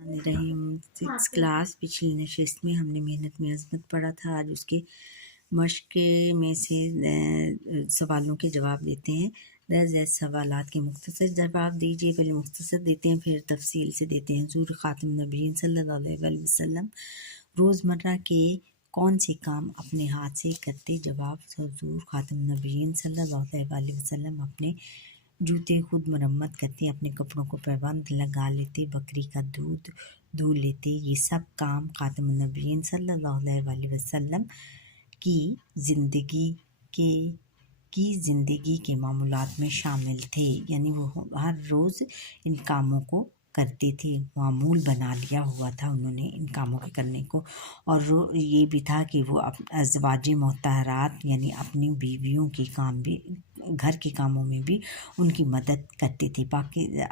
رحیم 6 class پچھلی نشست میں ہم نے محنت میں عظمت پڑھا تھا۔ آج اس کے مشق میں سے سوالوں کے جواب دیتے ہیں۔ 10 سوالات کے مختصر جواب دیجیے۔ پہلے مختصر دیتے ہیں پھر تفصیل سے دیتے ہیں۔ حضور خاتم النبیین صلی اللہ علیہ وسلم روزمرہ کے کون سے کام اپنے ہاتھ سے کرتے؟ جواب: حضور خاتم النبیین صلی اللہ علیہ وسلم اپنے جوتے خود مرمت کرتے، اپنے کپڑوں کو پیبند لگا لیتے، بکری کا دودھ دھو لیتے۔ یہ سب کام خاتم النبیین صلی اللہ علیہ وسلم کی زندگی کے معمولات میں شامل تھے، یعنی وہ ہر روز ان کاموں کو کرتے تھے، معمول بنا لیا ہوا تھا انہوں نے ان کاموں کے کرنے کو۔ اور یہ بھی تھا کہ وہ ازواج مطہرات یعنی اپنی بیویوں کے کام بھی، گھر کے کاموں میں بھی ان کی مدد کرتے تھے۔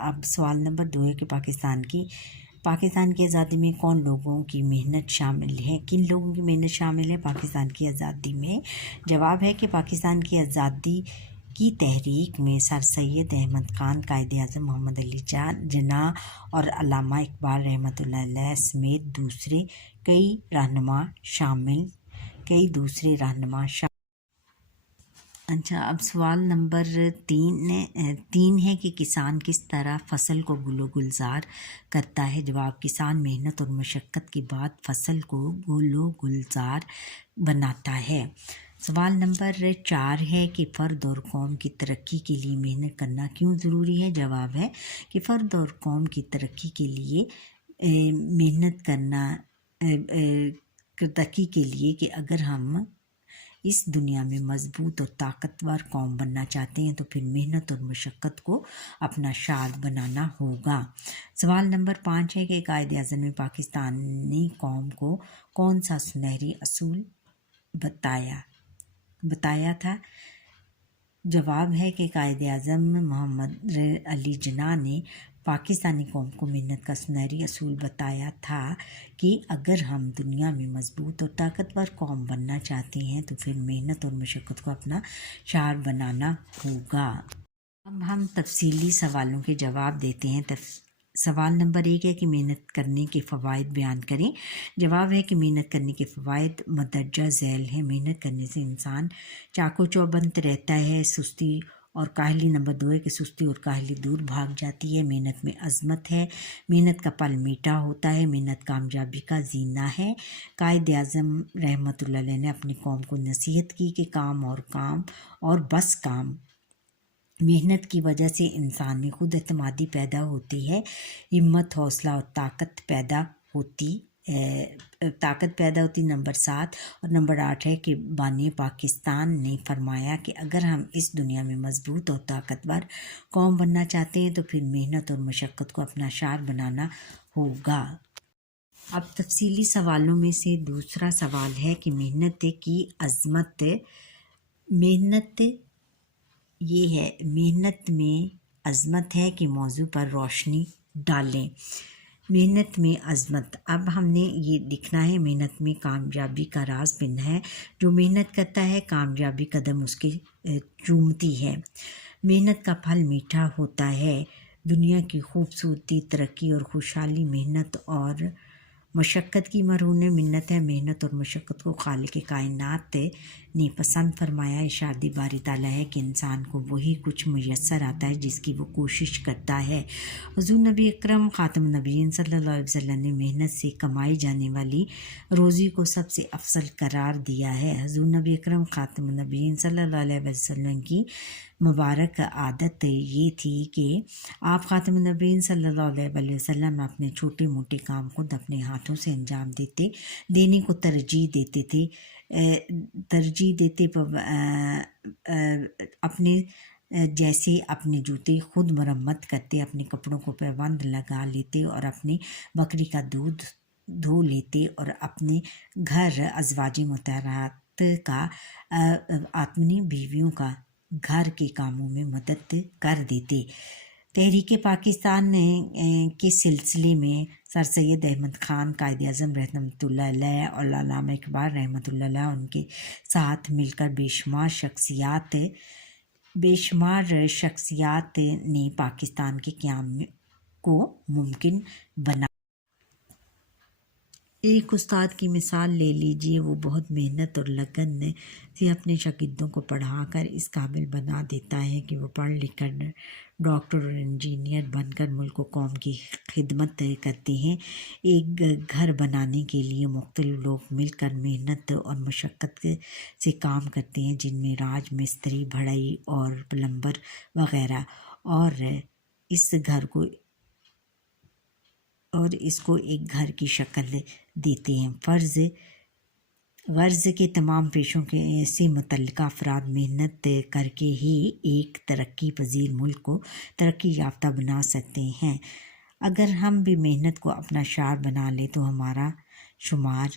اب سوال نمبر 2 ہے کہ پاکستان کی آزادی میں کون لوگوں کی محنت شامل ہے؟ کن لوگوں کی محنت شامل ہے پاکستان کی آزادی میں؟ جواب ہے کہ پاکستان کی آزادی کی تحریک میں سر سید احمد خان، قائد اعظم محمد علی جناح اور علامہ اقبال رحمۃ اللہ علیہ سمیت کئی دوسرے رہنما شامل۔ اچھا، اب سوال نمبر 3 ہے کہ کسان کس طرح فصل کو گل و گلزار کرتا ہے؟ جواب: کسان محنت اور مشقت کے بعد فصل کو گل و گلزار بناتا ہے۔ سوال نمبر 4 ہے کہ فرد اور قوم کی ترقی کے لیے محنت کرنا کیوں ضروری ہے؟ جواب ہے کہ فرد اور قوم کی ترقی کے لیے محنت کرنا کہ اگر ہم اس دنیا میں مضبوط اور طاقتور قوم بننا چاہتے ہیں تو پھر محنت اور مشقت کو اپنا شعار بنانا ہوگا۔ سوال نمبر 5 ہے کہ قائد اعظم نے پاکستانی قوم کو کون سا سنہری اصول بتایا تھا؟ جواب ہے کہ قائد اعظم محمد علی جناح نے پاکستانی قوم کو محنت کا سنہری اصول بتایا تھا کہ اگر ہم دنیا میں مضبوط اور طاقتور قوم بننا چاہتے ہیں تو پھر محنت اور مشقت کو اپنا شعار بنانا ہوگا۔ اب ہم تفصیلی سوالوں کے جواب دیتے ہیں۔ سوال نمبر 1 ہے کہ محنت کرنے کے فوائد بیان کریں۔ جواب ہے کہ محنت کرنے کے فوائد مندرجہ ذیل ہیں۔ محنت کرنے سے انسان چاق و چوبند رہتا ہے۔ سستی اور کاہلی نمبر 2 ہے کہ سستی اور کاہلی دور بھاگ جاتی ہے۔ محنت میں عظمت ہے۔ محنت کا پھل میٹھا ہوتا ہے۔ محنت کامیابی کا زینہ ہے۔ قائد اعظم رحمۃ اللہ علیہ نے اپنی قوم کو نصیحت کی کہ کام اور بس کام۔ محنت کی وجہ سے انسان میں خود اعتمادی پیدا ہوتی ہے، ہمت، حوصلہ اور طاقت پیدا ہوتی۔ نمبر 7 اور نمبر 8 ہے کہ بانی پاکستان نے فرمایا کہ اگر ہم اس دنیا میں مضبوط اور طاقتور قوم بننا چاہتے ہیں تو پھر محنت اور مشقت کو اپنا شعار بنانا ہوگا۔ اب تفصیلی سوالوں میں سے دوسرا سوال ہے کہ محنت کی عظمت۔ محنت میں عظمت ہے کہ موضوع پر روشنی ڈالیں۔ محنت میں عظمت۔ اب ہم نے یہ لکھنا ہے، محنت میں کامیابی کا راز پنہاں ہے، جو محنت کرتا ہے کامیابی قدم اس کے چومتی ہے۔ محنت کا پھل میٹھا ہوتا ہے۔ دنیا کی خوبصورتی، ترقی اور خوشحالی محنت اور مشقت کی مرہون منت ہے۔ محنت اور مشقت کو خالق کائنات نے پسند فرمایا۔ ارشاد باری تعالیٰ ہے کہ انسان کو وہی کچھ میسر آتا ہے جس کی وہ کوشش کرتا ہے۔ حضور نبی اکرم خاتم النبیین صلی اللہ علیہ وسلم نے محنت سے کمائی جانے والی روزی کو سب سے افضل قرار دیا ہے۔ حضور نبی اکرم خاتم النبیین صلی اللہ علیہ وسلم کی مبارک عادت یہ تھی کہ آپ خاتم النبیین صلی اللہ علیہ وسلم اپنے چھوٹے موٹے کام خود اپنے ہاتھوں سے انجام دینے کو ترجیح دیتے اپنے جوتے خود مرمت کرتے، اپنے کپڑوں کو پیبند لگا لیتے اور اپنی بکری کا دودھ دھو لیتے اور اپنے گھر ازواج مطہرات کا اپنی بیویوں کا گھر کے کاموں میں مدد کر دیتے۔ تحریک پاکستان کے سلسلے میں سر سید احمد خان، قائد اعظم رحمۃ اللہ علیہ اور علامہ اقبال رحمۃ اللہ علیہ ان کے ساتھ مل کر بے شمار شخصیات نے پاکستان کے قیام کو ممکن بنا۔ ایک استاد کی مثال لے لیجئے، وہ بہت محنت اور لگن سے اپنے شاگردوں کو پڑھا کر اس قابل بنا دیتا ہے کہ وہ پڑھ لکھ کر ڈاکٹر اور انجینئر بن کر ملک و قوم کی خدمت کرتے ہیں۔ ایک گھر بنانے کے لیے مختلف لوگ مل کر محنت اور مشقت سے کام کرتے ہیں، جن میں راج مستری، بڑھئی اور پلمبر وغیرہ، اور اس کو ایک گھر کی شکل دیتے ہیں۔ غرض کے تمام پیشوں سے متعلقہ افراد محنت کر کے ہی ایک ترقی پذیر ملک کو ترقی یافتہ بنا سکتے ہیں۔ اگر ہم بھی محنت کو اپنا شعار بنا لیں تو ہمارا شمار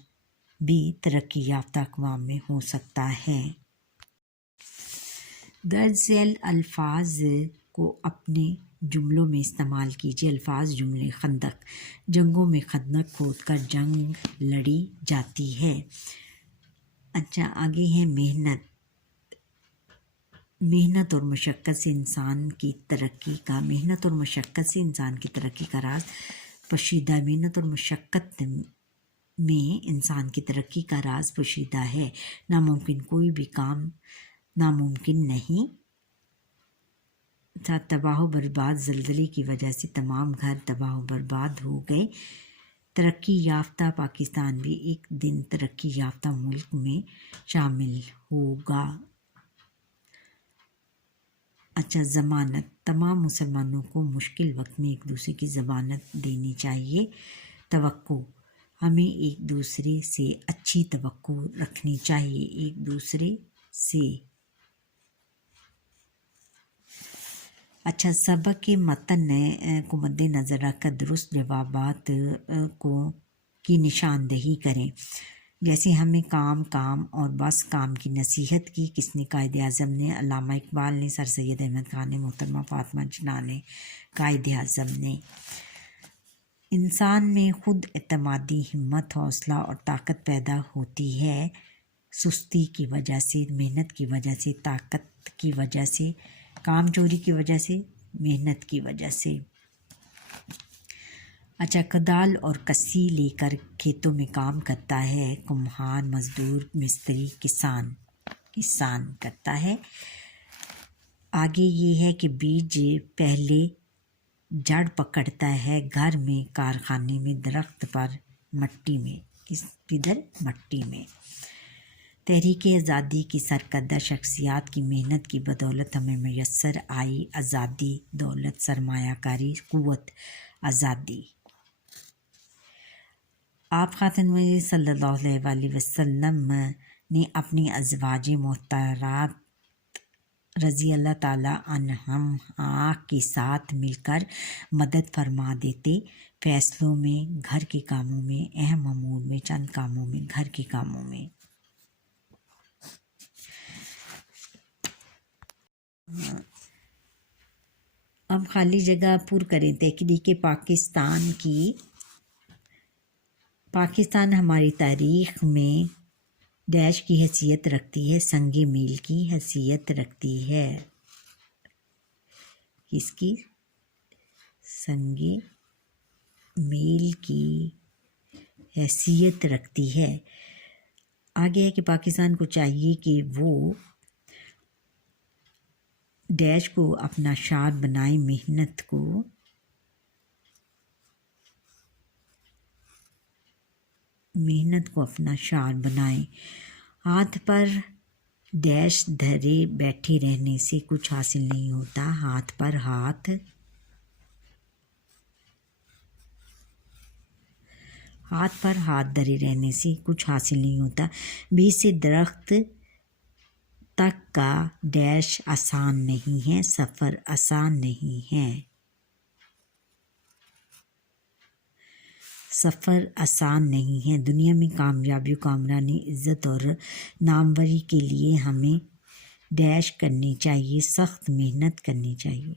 بھی ترقی یافتہ اقوام میں ہو سکتا ہے۔ درج ذیل الفاظ کو اپنے جملوں میں استعمال کیجیے۔ الفاظ جملے: خندق، جنگوں میں خندق کھود کر جنگ لڑی جاتی ہے۔ اچھا، آگے ہے محنت اور مشقت سے انسان کی ترقی کا راز پوشیدہ ہے۔ محنت اور مشقت میں انسان کی ترقی کا راز پوشیدہ ہے۔ ناممکن کوئی بھی کام ناممکن نہیں۔ تباہ و برباد: زلزلے کی وجہ سے تمام گھر تباہ و برباد ہو گئے۔ ترقی یافتہ پاکستان بھی ایک دن ترقی یافتہ ملک میں شامل ہوگا۔ اچھا، ضمانت: تمام مسلمانوں کو مشکل وقت میں ایک دوسرے کی ضمانت دینی چاہیے۔ توقع: ہمیں ایک دوسرے سے اچھی توقع رکھنی چاہیے۔ اچھا، سبق کے متن کو مد نظر رکھ کر درست جوابات کی نشاندہی کریں۔ جیسے ہمیں کام اور بس کام کی نصیحت کی کس نے؟ قائد اعظم نے، علامہ اقبال نے، سر سید احمد خان نے، محترمہ فاطمہ جناح نے، قائد اعظم نے۔ انسان میں خود اعتمادی، ہمت، حوصلہ اور طاقت پیدا ہوتی ہے سستی کی وجہ سے، محنت کی وجہ سے، طاقت کی وجہ سے، کام چوری کی وجہ سے، محنت کی وجہ سے۔ اچھا، کدال اور کسی لے کر کھیتوں میں کام کرتا ہے کمہار، مزدور، مستری، کسان کرتا ہے۔ آگے یہ ہے کہ بیج پہلے جڑ پکڑتا ہے، گھر میں، کارخانے میں، درخت پر، مٹی میں۔ مٹی میں۔ تحریک آزادی کی سرکردہ شخصیات کی محنت کی بدولت ہمیں میسر آئی آزادی، دولت، سرمایہ کاری، قوت، آزادی۔ آپ خاتون صلی اللہ علیہ وآلہ وسلم نے اپنی ازواج محترمات رضی اللہ تعالی عنہا کے ساتھ مل کر مدد فرما دیتے، فیصلوں میں، گھر کے کاموں میں، اہم امور میں، چند کاموں میں، گھر کے کاموں میں۔ اب خالی جگہ پر کریں۔ تحریک پاکستان ہماری تاریخ میں ڈیش کی حیثیت رکھتی ہے، سنگ میل کی حیثیت رکھتی ہے۔ کس کی؟ سنگ میل کی حیثیت رکھتی ہے۔ آگے ہے کہ پاکستان کو چاہیے کہ وہ ڈیش کو اپنا شعار بنائے، محنت کو اپنا شعار بنائیں۔ ہاتھ پر ڈیش دھرے بیٹھے رہنے سے کچھ حاصل نہیں ہوتا۔ ہاتھ پر ہاتھ دھرے رہنے سے کچھ حاصل نہیں ہوتا۔ بیج سے درخت تک کا ڈیش آسان نہیں ہے، سفر آسان نہیں ہے۔ سفر آسان نہیں ہے۔ دنیا میں کامیابی و کامرانی، عزت اور ناموری کے لیے ہمیں ڈیش کرنی چاہیے، سخت محنت کرنی چاہیے۔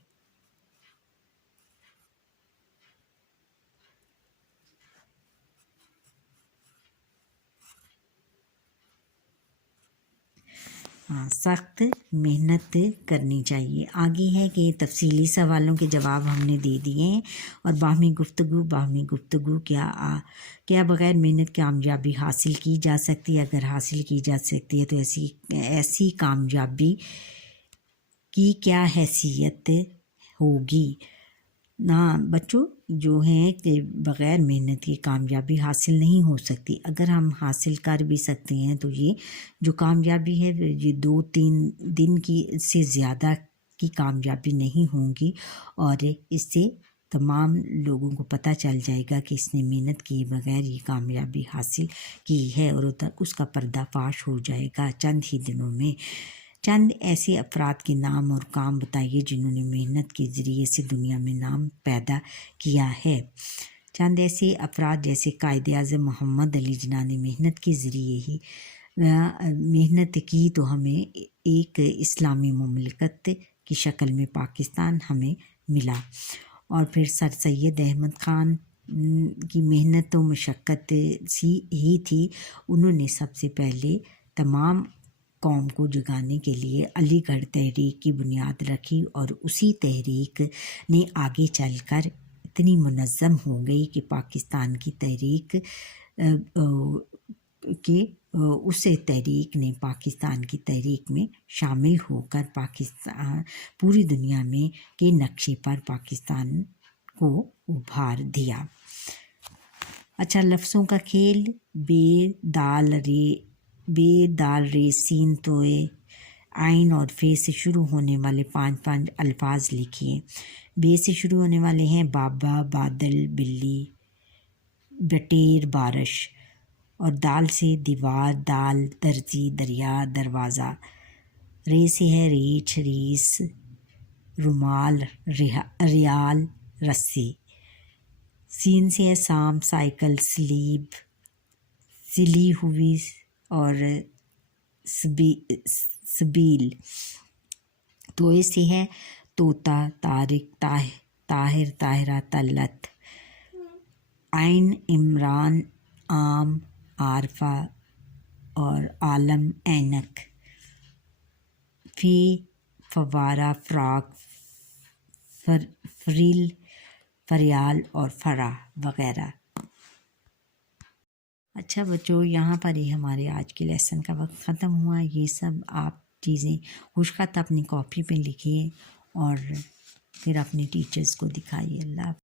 سخت محنت کرنی چاہیے۔ آگے ہے کہ تفصیلی سوالوں کے جواب ہم نے دے دیے ہیں، اور باہمی گفتگو کیا بغیر محنت کامیابی حاصل کی جا سکتی ہے؟ اگر حاصل کی جا سکتی ہے تو ایسی کامیابی کی کیا حیثیت ہوگی؟ بچوں جو ہیں کہ بغیر محنت کی کامیابی حاصل نہیں ہو سکتی۔ اگر ہم حاصل کر بھی سکتے ہیں تو یہ جو کامیابی ہے یہ 2-3 دن کی سے زیادہ کی کامیابی نہیں ہوگی، اور اس سے تمام لوگوں کو پتہ چل جائے گا کہ اس نے محنت کیے بغیر یہ کامیابی حاصل کی ہے، اور اس کا پردہ فاش ہو جائے گا چند ہی دنوں میں۔ چند ایسے افراد کے نام اور کام بتائیے جنہوں نے محنت کے ذریعے سے دنیا میں نام پیدا کیا ہے۔ چند ایسے افراد جیسے قائد اعظم محمد علی جناح نے محنت کے ذریعے ہی محنت کی تو ہمیں ایک اسلامی مملکت کی شکل میں پاکستان ہمیں ملا۔ اور پھر سر سید احمد خان کی محنت و مشقت ہی تھی، انہوں نے سب سے پہلے تمام قوم کو جگانے کے لیے علی گڑھ تحریک کی بنیاد رکھی، اور اسی تحریک نے آگے چل کر اتنی منظم ہو گئی کہ پاکستان کی تحریک اس تحریک نے پاکستان کی تحریک میں شامل ہو کر پاکستان پوری دنیا میں کے نقشے پر پاکستان کو ابھار دیا۔ اچھا، لفظوں کا کھیل۔ بے دال رے سین توئے عین اور فے سے شروع ہونے والے 5 الفاظ لکھیے۔ بے سے شروع ہونے والے ہیں بابا، بادل، بلی، بٹیر، بارش، اور دال سے دیوار، دال، درزی، دریا، دروازہ۔ رے سے ہے ریچھ، ریس، رومال، ریال، رسی۔ سین سے ہے سام، سائیکل، سلیب، سلی ہوئی، اور سبیل۔ توئے سے ہے طوطا، طارق، طاہر، طاہرہ، طلعت۔ عین عمران، عام، عارفہ، اور عالم، اینک۔ فی فوارہ، فراق، فریل، فریال، اور فرح وغیرہ۔ اچھا بچوں، یہاں پر ہی ہمارے آج کے لیسن کا وقت ختم ہوا۔ یہ سب آپ چیزیں خوشخط اپنی کاپی پہ لکھیے اور پھر اپنے ٹیچرز کو دکھائیے۔ اللہ حافظ۔